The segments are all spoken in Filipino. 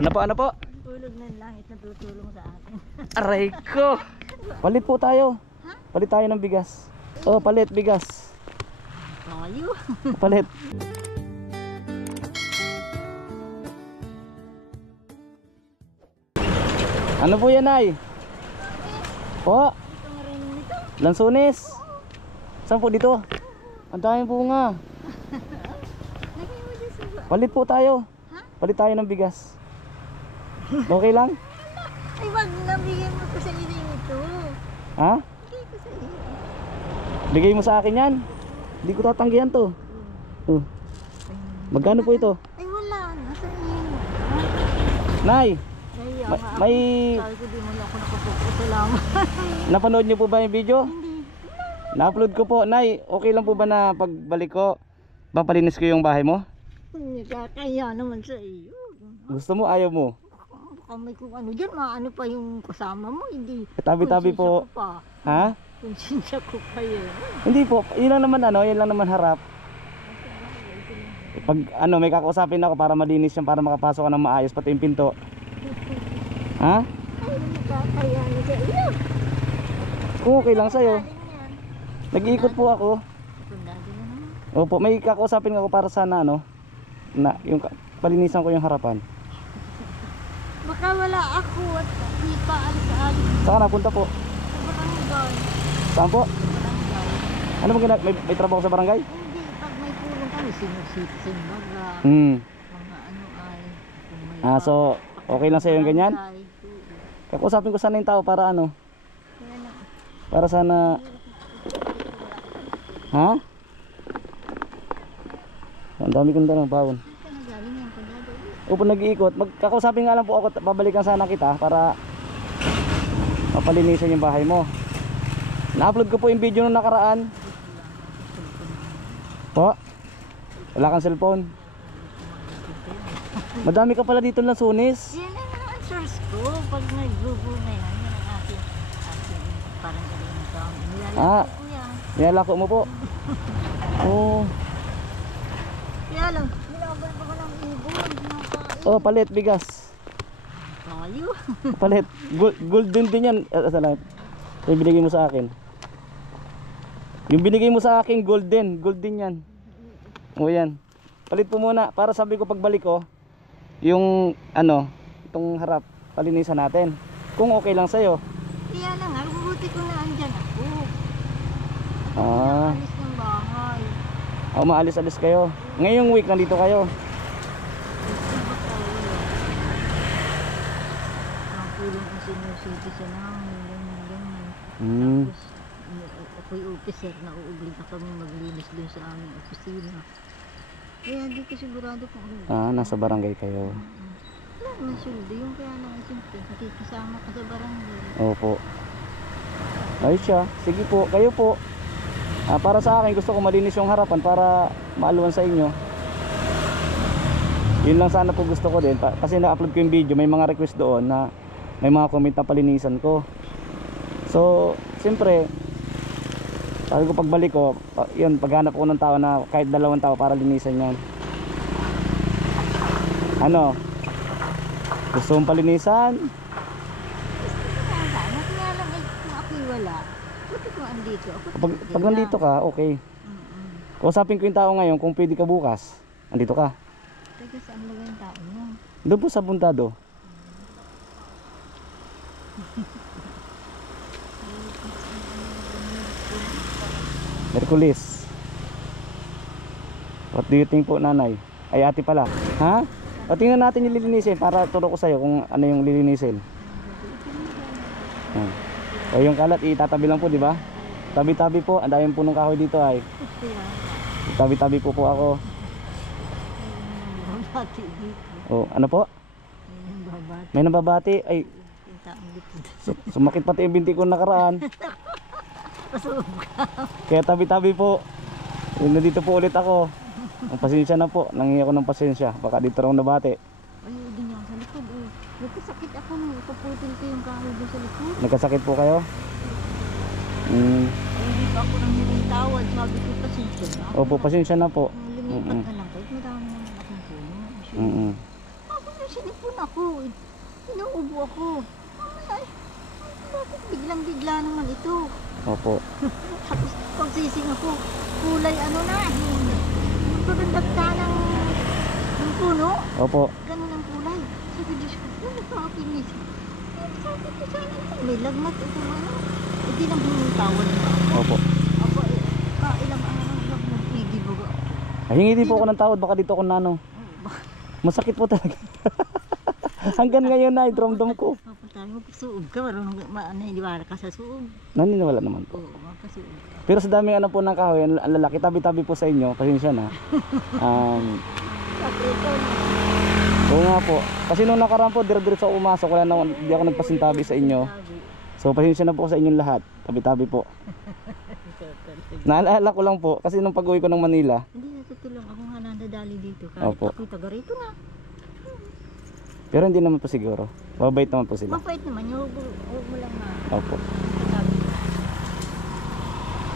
Ano po, ano po? Tulog ng langit na tutulong sa akin. Aray ko. Palit po tayo. Ha? Palit tayo ng bigas. Oh, palit bigas. Tayo. Palit. Ano po yan ay? Po? Ito nga rin nito. Lansunis. Saan po dito? Ang daming bunga. Lagay mo dyan sa ba? Palit po tayo. Ha? Palit tayo ng bigas. Okay lang? Ay, wag na. Bigyan mo ko sa iyo ito. Ha? Bigay ko sa iyo. Bigay mo sa akin yan. Hindi ko tatanggihan to. Oh. Magkano po ito? Ay, wala. Nasa iyo. Nay, Ay, may sabi ko, di mo na ako nakapagpo. Salamat. napanood niyo po ba yung video? Hindi. Na-upload ko po. Nay, okay lang po ba na pagbalik ko, papalinis ko yung bahay mo? Hindi kaya naman sa iyo. Gusto mo, ayaw mo? Baka may kung ano dyan, maano pa yung kasama mo, hindi. Tabi-tabi po. Konsensya ko pa. Ha? Konsensya ko pa yun. Hindi po. Yun lang naman ano, yun lang naman harap. Pag ano, may kakausapin ako para malinis yan, para makapasok ka ng maayos, pati yung pinto. Ha? Ay, nakakaya na sa iyo. Kung okay lang sa'yo. Galing yan. Nag-iikot po ako. Sundado na naman. Opo, may kakausapin ako para sana ano, na yung palinisan ko yung harapan. Baka wala ako at di pa alis-alis Saan ka napunta po? sa barangay. Saan po? Barangay. Ano bang may trabaho sa barangay? Hindi, pag may tulong kami, simbaga, Hmm. mga ano ay, kung may So okay lang sa'yo yung ganyan? barangay, Kakausapin ko sana yung tao para ano, kaya na, para sana. Ha? Ang dami kong tanong, bawon. saan ka na galing yan, kagado? Opo, nag-iikot. Magkakausapin nga lang po ako, babalikan sana kita para mapalinisan yung bahay mo. Na-upload ko po yung video nung nakaraan. Po? Wala kang cellphone? Madami ka pala dito ng Lansunis. Yan ang answers ko, pag nag-grupo na yan, yan ang aking parang galing ito. Ah. Nilalako ko yan. Nilalako mo po. Oh. Kaya lang, nilabal pa ko ng ibon. Oh, palit bigas. Tayo. Palit. Golden din yan. Salamat. Yung binigay mo sa akin. Yung binigay mo sa akin, golden. Golden yan. O yan. Palit po muna. Para sabi ko pagbalik ko, yung ano, itong harap, palinisan natin. Kung okay lang sa'yo. Kaya lang, buti ko na andyan ako. Ah. Alis ng bahay. Maalis-alis kayo. Ngayong week nandito kayo. Ang tulong ang senior citizen namin, ganyan. Hmm. Tapos, ako'y officer na uubliga kami maglinis dun sa aming opisina. Kaya hindi ko sigurado kung ano. Nasa barangay kayo. Wala naman suldo yung kaya naman siyempre nakikisama ka sa barangay. Opo. Ayos siya. Sige po, kayo po. Para sa akin, gusto ko malinis yung harapan para maaluan sa inyo. Yun lang sana po gusto ko din. Kasi na-upload ko yung video, may mga request doon na may mga comment na palinisan ko. So, siyempre, sabi ko pagbalik ko, yun, paghanap ko ng tao na kahit 2 tao para linisan yan. Ano? Gusto mong palinisan? Sana, kaya lang kung ako'y wala. Buti kung andito ako. Pag nandito ka, okay. Kausapin ko yung tao ngayon kung pwede ka bukas. Andito ka. Teka, saan ba yung tao mo? Doon po sa Buntado. Hercules. What do you think po, nanay? Ay, ate pala. Ha? O tingnan natin yung lilinisin para turo ko sa'yo kung ano yung lilinisin. O yung kalat, itatabi lang po, di ba? Tabi-tabi po. Ang daming punong kahoy dito ay. Tabi-tabi po ako. Babati dito. O, ano po? Babati. May nababati. Ay, Yung taong dito. sumakit pati yung binti ko nakaraan. Kaya tabi-tabi po. Nandito po ulit ako. Ang pasensya na po. Nangingi ako ng pasensya. Baka dito raw nabati. Ay, din yan sa likod. Nagkasakit ako nung ikaputin ko yung kahoy doon sa likod. Nagkasakit po kayo? Ay, hindi pa ako nang hinintawad. Sabi ko, pasensya na. Opo, pasensya na po. Lumipat ka lang kahit marami naman akong puno. Mm. Ako yung sinipon ako. Inuubo ako. Mamaya, bakit biglang-bigla naman ito? Opo. Tapos pagsising ako, kulay ano na, yung pagandagta ng puno. Opo. Ganun ang kulay. Sabi, Diyos ko, ano nagpapapinis? Sabi ko sana, may lagnat ito ano. Hindi nang humintawal mo. Opo. Ako, kailang araw lang nag-igibo. Ay, hingi din po ako ng tawad, baka dito ako nano. Masakit po talaga. Hanggang ngayon na, drum-dum ko. Papunta mo, suog ka, marunong naniniwala ka sa suog. Naniniwala naman po. Oo, mapasuog ka. Pero sa daming ano po ng kahoy, ang lalaki, tabi-tabi po sa inyo, pasensya na. Sabi ito, Oo nga po. Kasi nung nakaraan po, dire-diretso ako umasok, wala na, hindi ako nagpasintabi sa inyo. So pasensya na po sa inyong lahat, tabi-tabi po. Naalala ko lang po, kasi nung pag-uwi ko ng Manila, hindi natutulong ako nga nadadali dito. Kahit Opo. ako'y taga rito na. pero hindi naman po siguro. Mabait naman po sila. Mapait naman, yung huwag mo lang na. Opo.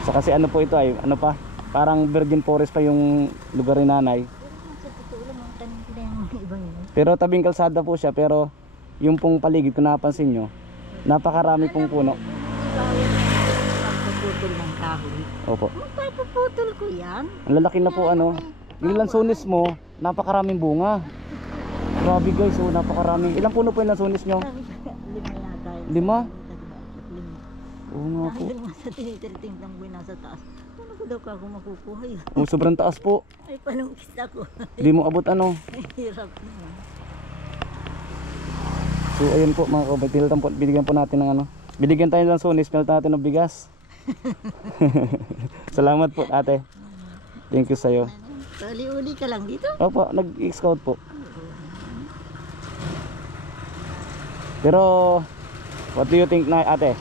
So kasi ano po ito ay, ano pa, parang virgin forest pa yung lugar ni nanay. Pero sa totoo lang, ang tanim ko na yung ibang yun. Pero tabing kalsada po siya, pero yung pong paligid, kung napansin nyo, napakarami pong puno. Magpaputol ng kahoy. Opo. Magpaputol ko yan. Ang lalaki na po ano. Yung lansunis mo, napakaraming bunga. Grabe guys, oh, napakaraming. Ilang puno po yung lansunis nyo? 5 yata. 5? 5. Oo nga po. Dahil nga sa tinitiriting ng buhay nasa taas. Ano ko daw ka ako makukuha yun? Oh, sobrang taas po. Ay, panungkis ako. Hindi mo abot ano. Hirap na. So ayun po mga kabaitil, binigyan po natin ng ano. Binigyan tayo ng lansunis, pinalitan natin ng bigas. Salamat po ate. Thank you sa'yo. Uli-uli ka lang dito? Opo, nag-scout po. Pero, what do you think na ate?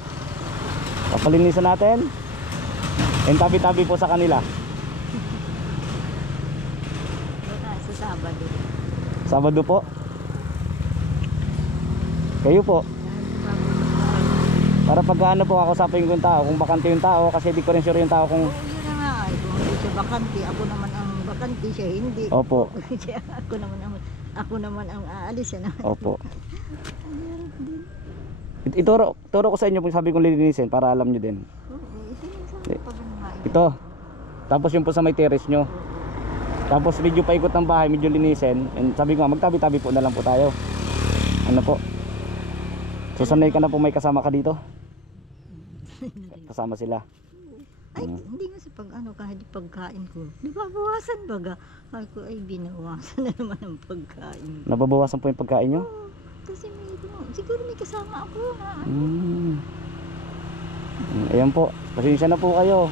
Papalinisan natin? And tabi-tabi po sa kanila. Baka sa Sabado. Sabado po. Kayo po. Para pag ano po, kakusapin ko yung tao, kung bakante yung tao, kasi di ko rin sure yung tao kung... Oo, yun na nga. Ay, kung hindi siya bakante, ako naman ang bakante, siya hindi. Opo. ako naman ang aalis, siya naman. Opo. Ituro ko sa inyo kung sabi kong lilinisin para alam nyo din. Oo, ito yung sa pagmamain. Ito. Tapos yung po sa may terrace nyo. Tapos medyo paikot ng bahay, medyo linisin. And sabi ko nga, magtabi-tabi po na lang po tayo. Ano po? So sanay ka na po may kasama ka dito? Kasama sila. Ay, hindi nga sa pag ano, kahit pagkain ko. Nababawasan baga. Ay ko ay binawasan na naman ang pagkain. Nababawasan po yung pagkain nyo? Oo, kasi siguro may kasama ako na. Ayan po. Pasensya na po kayo.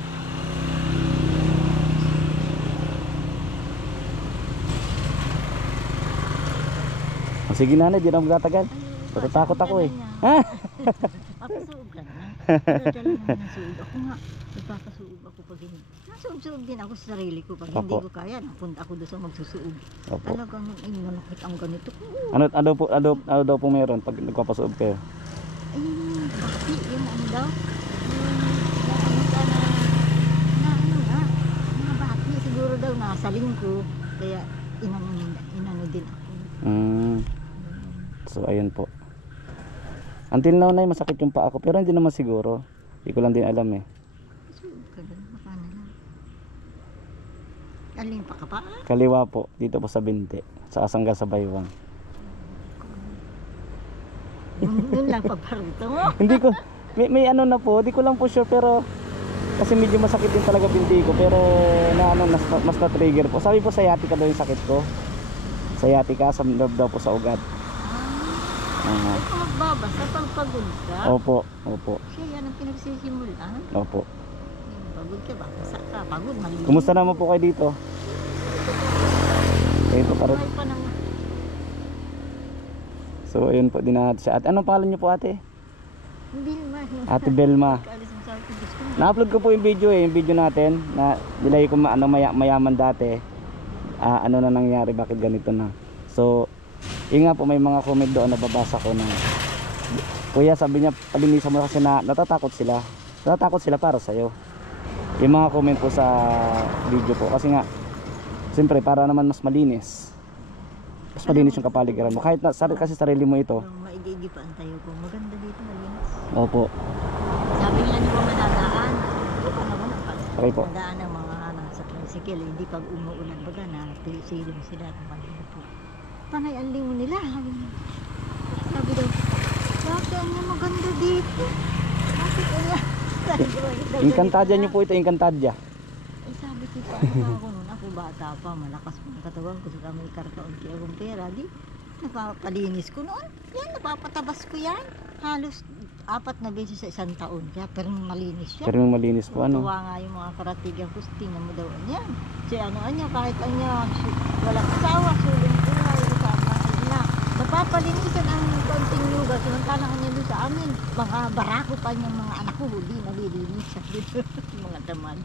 Oh, sige nanay, di na magtatagal. Natatakot ako eh. Papasuog ka na. Dala naman ng suog. Ako nga, nagpapasuog ako pag hindi. Nasuog-suog din ako sa sarili ko. Pag hindi Opo. ko kaya, napunta ako doon sa magsusuog. Opo. Talagang inanakit ang ganito ko. Ano daw po meron pag nagpapasuog kayo? Ay, bakit yung ano daw? Yung ano ka na ano nga, mga bati siguro daw nasaling ko. Kaya inano din ako. So ayun po. Until now na masakit yung paa ko, pero hindi naman siguro. Hindi ko lang din alam eh. Suog ka doon, baka na lang. Alin pa ka pa? Kaliwa po, dito po sa binti, sa asangga sa baywang. Yun lang paparito mo. Hindi ko, may ano na po, di ko lang po sure, pero kasi medyo masakit din talaga binti ko, pero na ano, mas na-trigger po. Sabi po sa sciatica daw yung sakit ko. Sa sciatica, sa nerve daw po sa ugat. Kung magbabasa pag pagod ka, Opo. siya yan ang pinagsisimulan. Opo. Pagod ka, babasa ka, pagod, malinis. Kumusta naman po kayo dito? Ito pa rin. Buhay pa naman. So ayun po din natin siya. At anong pangalan niyo po ate? Bilma. Ate Belma. Kaalis mo sa akin, Diyos ko. Na-upload ko po yung video yung video natin na nilagay ko mayaman dati. Ano na nangyari, bakit ganito na. So, yun nga po, may mga comment doon na babasa ko na kuya, sabi niya, palinisan mo kasi natatakot sila. Natatakot sila para sa'yo. Yung mga comment po sa video po. Kasi nga, siyempre, para naman mas malinis. Mas malinis yung kapaligiran mo. Kahit na, kasi sarili mo ito. Yung maigigi pa ang tayo ko. Maganda dito, malinis. Opo. Sabi nga niyo ba manadaan? Ito pa naman ang Okay po. nadaan ng mga sa tricycle. Hindi pag umuulan baga na silong sila kung kanina po. Panay ang lingon nila. Sabi daw, bakit ang maganda dito? Bakit ano? Encantadia nyo po ito, Encantadia. Eh sabi ko pa, ano ako nun? Ako bata pa, malakas pa ang katawan ko. Saka may karkaunti akong pera. Di, napapalinis ko noon. Yan, napapatabas ko yan. Halos 4 na beses sa isang taon. Kaya pero malinis siya. Pero yung malinis po ano. Tuwa nga yung mga karatigan ko. Tingnan mo daw yan. Si ano anya, kahit anya, walang asawa, sulong buhay, kasama na. Napapalinisan ang konting yuga. Samantalang anya doon sa amin. Mga barako pa niyang mga anak ko. Hindi nalilinis siya dito. Mga tamad.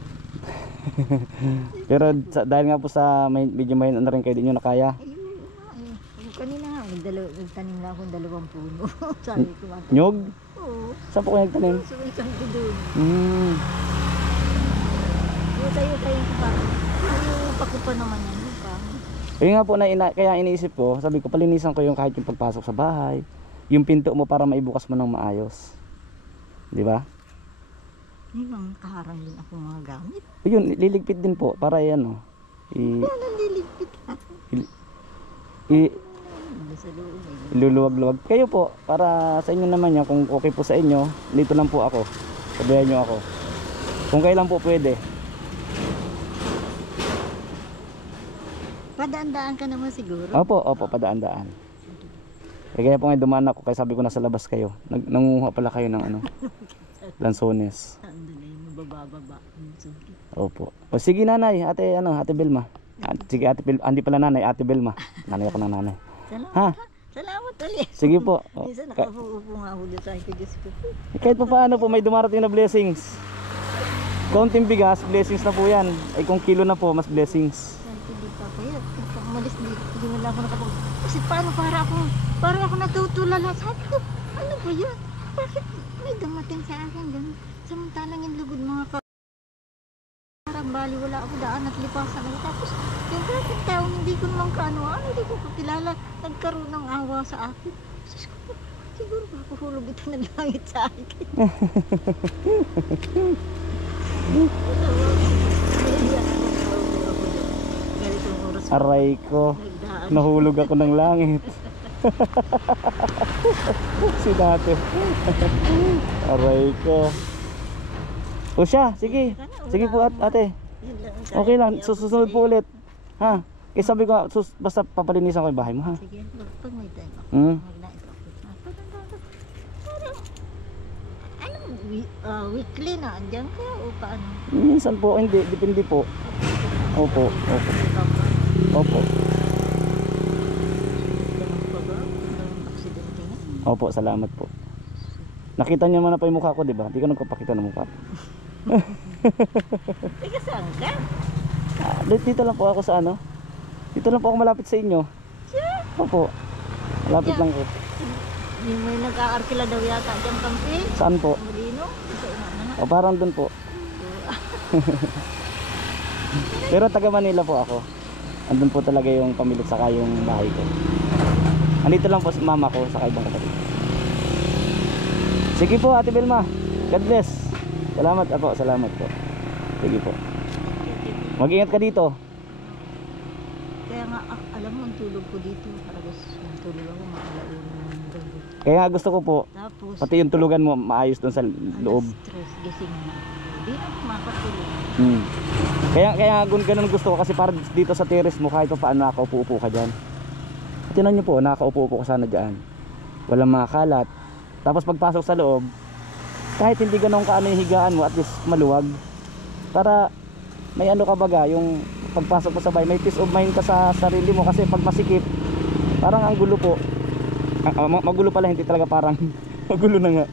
Pero dahil nga po sa medyo may ano rin kayo, di nyo na kaya. Ayun nga eh. Kanina nga, nagtanim na akong 2 puno. Sabi ko nga. Nyog? Oo. Saan po kayo nagtanim? So, isang doon. Yung tayo pa. Yung pakupa naman yan. Yung pa. Ayun nga po, kaya iniisip ko, sabi ko palinisan ko yung kahit yung pagpasok sa bahay, yung pinto mo para maibukas mo ng maayos. Di ba? May mga kaharang din ako mga gamit. Ayun, liligpit din po para ano. Wala naliligpit ako. Sa loob eh. Iluluwag-luwag. Kayo po, para sa inyo naman yan, kung okay po sa inyo, dito lang po ako. Sabihan nyo ako. Kung kailan po pwede. Padaan-daan ka naman siguro. Opo, padaan-daan. Kaya po ngayon dumaan ako, kaya sabi ko nasa labas kayo. Nangunguha pala kayo ng ano, lansones. Saan na yung bababa. Opo. O sige nanay, ate Belma. Sige ate Belma, hindi pala nanay, ate Belma. Nanay ako ng nanay. Salamat Ha? ha. Salamat ulit. Sige po. O, Minsan nakaupo nga ako dito sa akin. Diyos ko po. kahit pa paano po may dumarating na blessings. Kaunting bigas, blessings na po yan. Ay kung kilo na po, mas blessings. Kahit hindi pa kaya. Pag umalis dito, hindi mo lang ako nakapag... Kasi paano para ako natutulala. Sabi ko, ano ba yun? Bakit may dumating sa akin ganun? Samantalang yung lugod mga parang bali wala ako daan at lipasan ako. Tapos yung dating taong hindi ko naman kaano-ano, hindi ko kakilala, nagkaroon ng awa sa akin. Sus ko, siguro ba hulog ito ng langit sa akin? Ganitong oras pa, Aray ko, nagdaan. nahulog ako ng langit. Si dati. Aray ko. O siya, sige. Sige po ate. Yun lang ang Okay lang, kaya ko susunod sa'yo. po ulit. Ha? Kaya sabi ko, basta papalinisan ko yung bahay mo ha. Sige, pag may time ako. Hmm? Mag-night ako. Parang, weekly na, andyan ka o paano? Minsan po, hindi, depende po. Opo. Opo. Opo, salamat po. Nakita niyo naman na pa yung mukha ko, di ba? Hindi ko nagpapakita ng mukha. Teka, saan ka? Dito lang po ako sa ano. Dito lang po ako malapit sa inyo. Opo. Malapit lang po. Yung may nag-aarkila daw yata dyan kampi. Saan po? Molino. Sa ina na. O parang dun po. Pero taga Manila po ako. Andun po talaga yung pamilya saka yung bahay ko. Andito lang po si mama ko saka ibang kapatid. Sige po Ate Belma. God bless. Salamat ako, salamat po. Sige po. Mag-ingat ka dito. Kaya nga, alam mo, ang tulog ko dito. Paragos yung tulog ako, makalaon ng gabi. Kaya gusto ko po, Tapos, pati yung tulugan mo maayos doon sa loob. stress, gising na ako. Di na ako makatulog. Kaya ganun gusto ko kasi para dito sa terrace mo kahit pa paano nakaupo-upo ka dyan. Tingnan nyo po, nakaupo-upo ka sana dyan. Walang makalat. Tapos pagpasok sa loob, kahit hindi ganun kaano yung higaan mo, at least maluwag. Para may ano ka baga, yung pagpasok mo sa bahay, may peace of mind ka sa sarili mo. Kasi pag masikip, parang ang gulo po. Magulo pala, hindi talaga parang magulo na nga.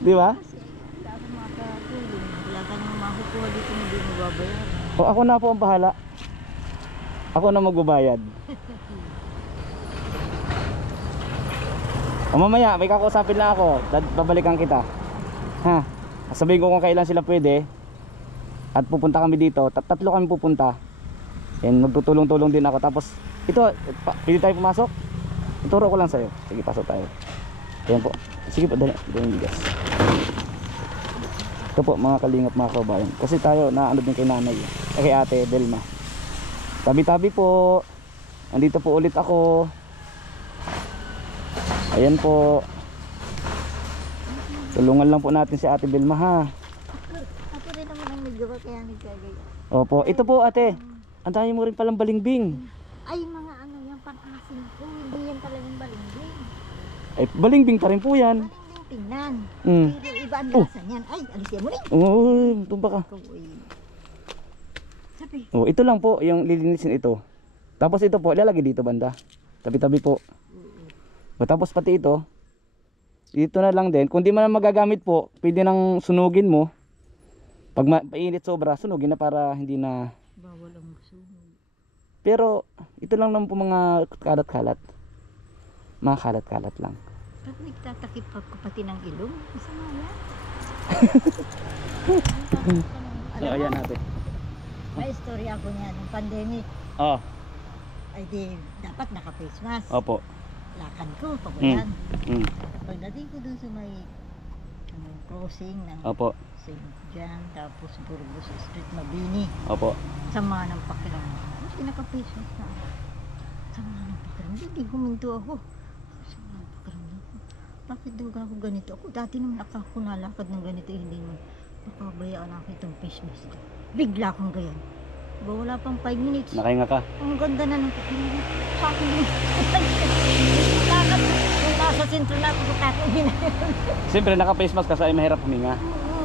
Di ba? Kasi wala akong makatulog. Wala ka nang makukuha dito na di mo babayaran. O ako na po ang bahala. Ako na magbabayad. O mamaya, may kakausapin na ako. Babalikan kita. Ha? Sabihin ko kung kailan sila pwede. At pupunta kami dito. Tatlo kami pupunta. And magtutulong-tulong din ako. Tapos Ito, pwede tayo pumasok? Ituro ko lang sa'yo. Sige, pasok tayo. Ayan po. Sige po, dali. Dali yung bigas. Ito po mga kalingap mga kabayan. Kasi tayo naano din kay nanay. Kay ate Delma. Tabi-tabi po. Andito po ulit ako. Ayan po. Tulungan lang po natin si ate Delma ha. Ako rin naman ang nagawa kaya nagkagaya. Opo. Ito po ate. Ang dami mo rin palang balingbing. Ay, mga ano yan, pang-asin ko. Hindi yan talagang balingbing. Ay, balingbing pa rin po yan. Balingbing tingnan. Mm. Pero iba ang lasa niyan. Ay, alisin mo rin. Oo, tumba ka. Sabi. Oh, ito lang po yung lilinisin ito. Tapos ito po, ilalagay dito banda. Tabi-tabi po. O, tapos pati ito. Dito na lang din. Kung di man magagamit po, pwede nang sunugin mo. Pag mainit sobra, sunugin na para hindi na. Bawal ang sunog. Pero ito lang naman po mga kalat-kalat. Mga kalat-kalat lang. Pag nagtatakip ako pati ng ilong, masama yan. So, ayan natin. May story ako niya nung pandemic. Oh, Ay di, dapat naka-face mask. opo. Lakad ko, pabayan. Mm. Pagdating ko dun sa may crossing ng Opo. St. John, tapos Burgos Street, Mabini. Opo. Sama ng pakiramdam. Kasi naka-face mask na ako. Sama ng pakiramdam. Hindi huminto ako. Sama ng pakiramdam ko. Bakit daw ako ganito? Ako dati nung nakakunalakad ng ganito, hindi mo makabayaan ako itong face mask. Bigla akong gayan. Ba, wala pang 5 minutes. Nakahinga ka. Ang ganda na ng pakiramdam. Sa akin din. Lakad. Kung nasa sentro na ako, hindi na yun. Siyempre naka-face mask kasi ay mahirap huminga.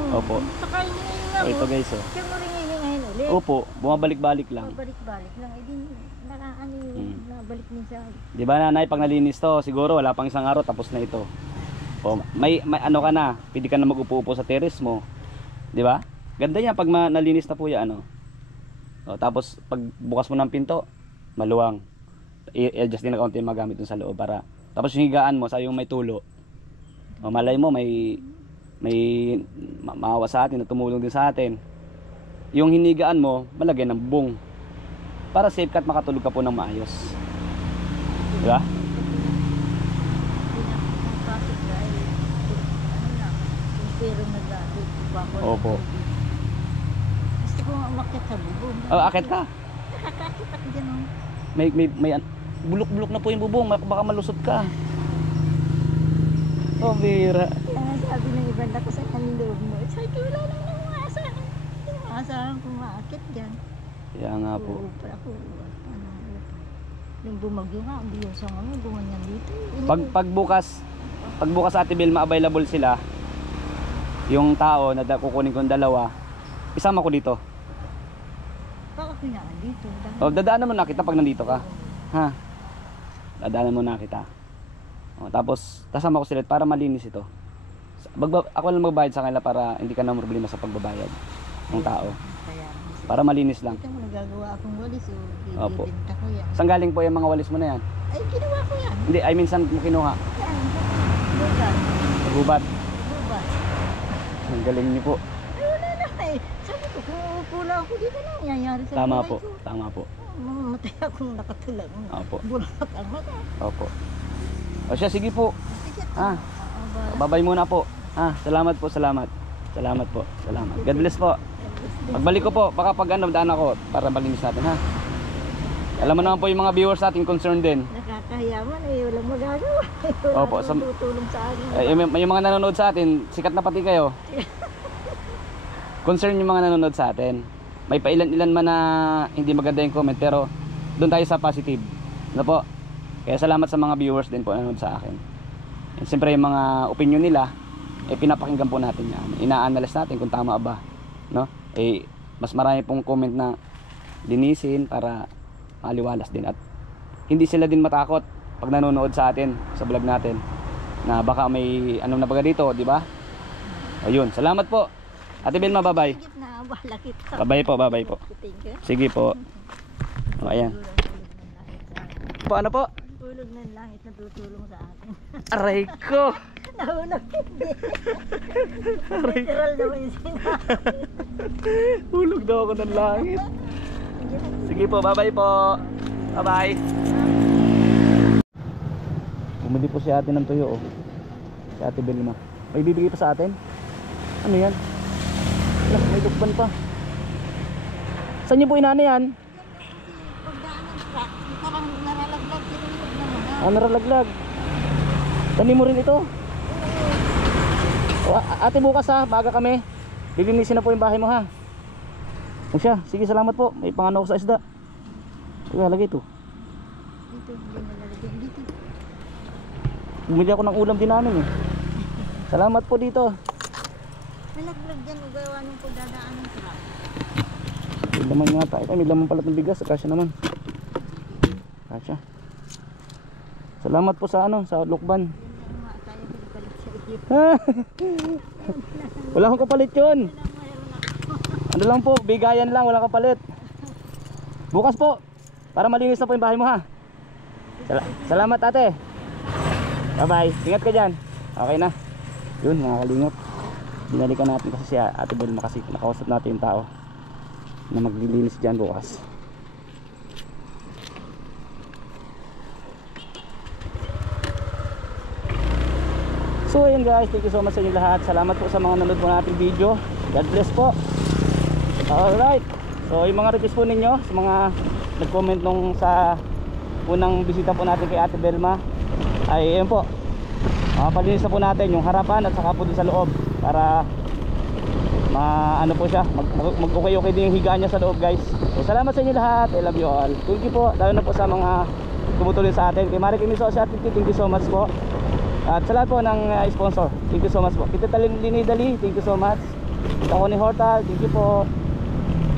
Opo. Saka hinihinga O, ito mo. guys oh. Siya mo rin hihingahin ulit. Opo, bumabalik-balik lang. Balik-balik lang. Eh di, nakaano yung nabalik minsan. Di ba nanay, pag nalinis to, siguro wala pang isang araw tapos na ito. O, may ano ka na, pwede ka na mag-upo-upo sa terrace mo. Di ba? Ganda niya pag nalinis na po yan ano. O, tapos pag bukas mo ng pinto, maluwang. I-adjust din na kaunti yung magamit dun sa loob para. Tapos yung higaan mo sa yung may tulo. O, malay mo may maawa sa atin na tumulong din sa atin. Yung hinigaan mo, malagyan ng bubong. Para safe ka at makatulog ka po ng maayos. Di ba? Pinapapasok dahil ano na, yung pero nag-ato. Opo. Gusto ko umakyat sa bubong. Oh, akit ka. Nakakakit ako dyan. Oh. May bulok-bulok na po yung bubong, baka malusot ka. Oh, bira. Kaya nga sabi ng iba na ko sa kaniloob mo. Sabi ko, wala naman ang maasahan. Yung maasahan kung maakit dyan. Kaya nga po. Upa ako. Ano, yung bumagyo nga, ang biyo sa mga gumanyan dito. Pag bukas Ate Belma available sila, yung tao na kukunin kong dalawa, isama ko dito. Baka pinaan dito. O, dadaanan mo na kita pag nandito ka. Ha? Dadaanan mo na kita. O, tapos, kasama ko sila para malinis ito. Ako lang magbayad sa kanila para hindi ka na problema sa pagbabayad ng tao. Kaya, Para malinis lang. ito mo nagagawa akong walis. Opo. Ibibinta ko yan. Saan galing po yung mga walis mo na yan? Ay, ginawa ko yan. Hindi, I mean saan mo kinuha? Yan. Bugat. Gubat. Bugat. Ang galing niyo po. Ay, wala na eh. Sabi ko, kung upula ako dito na, nangyayari sa Tama buhay po. ko. Tama po. Mamamatay akong nakatulang. Opo. Bulat ang mata. Opo. O siya, sige po. Sige. Ah, babay muna po. Salamat po, salamat. Salamat po, salamat. God bless po. Pagbalik ko po, baka pag ano, daan ako para malinis natin ha. Alam mo naman po yung mga viewers natin concerned din. Nakakahiyaman eh, walang magagawa. Wala Opo, akong tutulong sa akin. Yung mga nanonood sa atin, sikat na pati kayo. Concern yung mga nanonood sa atin. May pailan-ilan man na hindi maganda yung comment, pero doon tayo sa positive. Ano po? Kaya salamat sa mga viewers din po na nanonood sa akin. And siyempre yung mga opinion nila, pinapakinggan po natin yan. Ina-analyze natin kung tama ba, no? Mas marami pong comment na linisin para maliwalas din at hindi sila din matakot pag nanonood sa atin sa vlog natin na baka may anong nabaga dito, di ba? Ayun, salamat po. Ate Belma, bye-bye. Bye-bye po, bye-bye po. Sige po. O, ayan. Po, ano po? Hulog ng langit na tutulong sa akin. Aray ko. Nahulog hindi. Literal naman yung sinabi. Hulog daw ako ng langit. Sige po, bye-bye po. Bye-bye. Bumili po si ate ng tuyo, oh. Si ate Belma. May bibigay pa sa atin? Ano yan? Wala, may lukban pa. Saan niyo po inano yan? Pagdaan ng truck, parang naralaglag, tinulog na mga. Ah, naralaglag. Tanim mo rin ito? O, ate bukas ha, baga kami. Lilinisin na po yung bahay mo ha. O siya, sige salamat po. May pangano ko sa isda. Kaya lagay ito. Dito, hindi nalalagyan dito. Bumili ako ng ulam din namin eh. Salamat po dito. Nalaglag dyan, ugawa nung pagdadaan ng truck. May laman nga tayo. May laman pala ng bigas. Kasya naman. Kasya. Salamat po sa ano, sa lukban. Yun lang nga tayo magpalit sa iyo. Wala akong kapalit yun. Wala mayroon ako. Ano lang po, bigayan lang, wala kapalit. Bukas po, para malinis na po yung bahay mo ha. Salamat ate. Bye bye, ingat ka dyan. Okay na. Yun mga kalingap, binalikan natin kasi si ate Belma kasi nakausap natin yung tao na maglilinis dyan bukas. So ayun guys, thank you so much sa inyo lahat. Salamat po sa mga nanood po nating video. God bless po. Alright, so yung mga request po ninyo sa mga nag-comment nung sa unang bisita po natin kay ate Belma ay ayun po, palinis na po natin yung harapan at saka po din sa loob para ano po siya, mag-okay din yung higaan niya sa loob guys. So salamat sa inyo lahat, I love you all. Thank you po, lalo na po sa mga tumutulong sa atin. Kay Marie Kimiso sa atin, thank you so much po. At sa lahat po ng sponsor, thank you so much po. Kita Taling Linidali, thank you so much. Kita Connie Hortal, thank you po.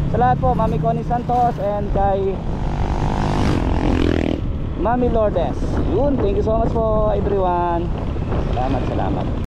Sa lahat po, Mami Connie Santos and kay Mami Lourdes. Yun, thank you so much po everyone. Salamat, salamat.